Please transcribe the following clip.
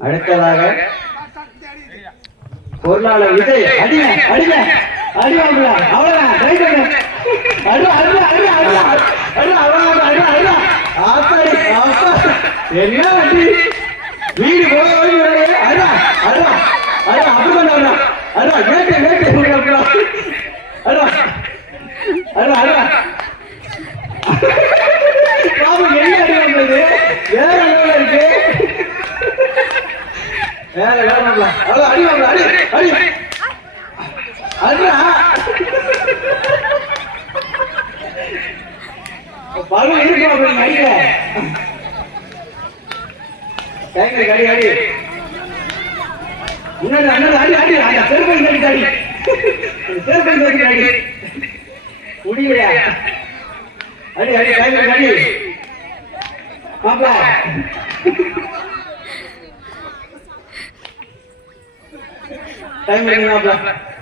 அடுத்ததாக பொருளாளர் விஜய். அடிங்க அடிங்க அடிவாங்கள அவ்வளவுதான். ரைட் ரைட் அடு அடு அடு அடு அடு அவ்வளவு அடு அடு ஆத்தாடி அப்பா என்ன வண்டி? வீடு போய் ஓடி வரல அடு அடு அப்படி பண்ணா அடு கேட்டு கேட்டு வேற லெவல்ல அவ்வளவு அடி வாங்க அடி அடி. அடிடா. பழம் இருக்கும் அப்படி மைக்க கைங்க அடி அடி முன்னாடி அண்ணன் அடி அடி அந்த செருப்பை அடி அடி செருப்பை அடி அடி முடியலையா? அடி அடி கைங்க அடி Time na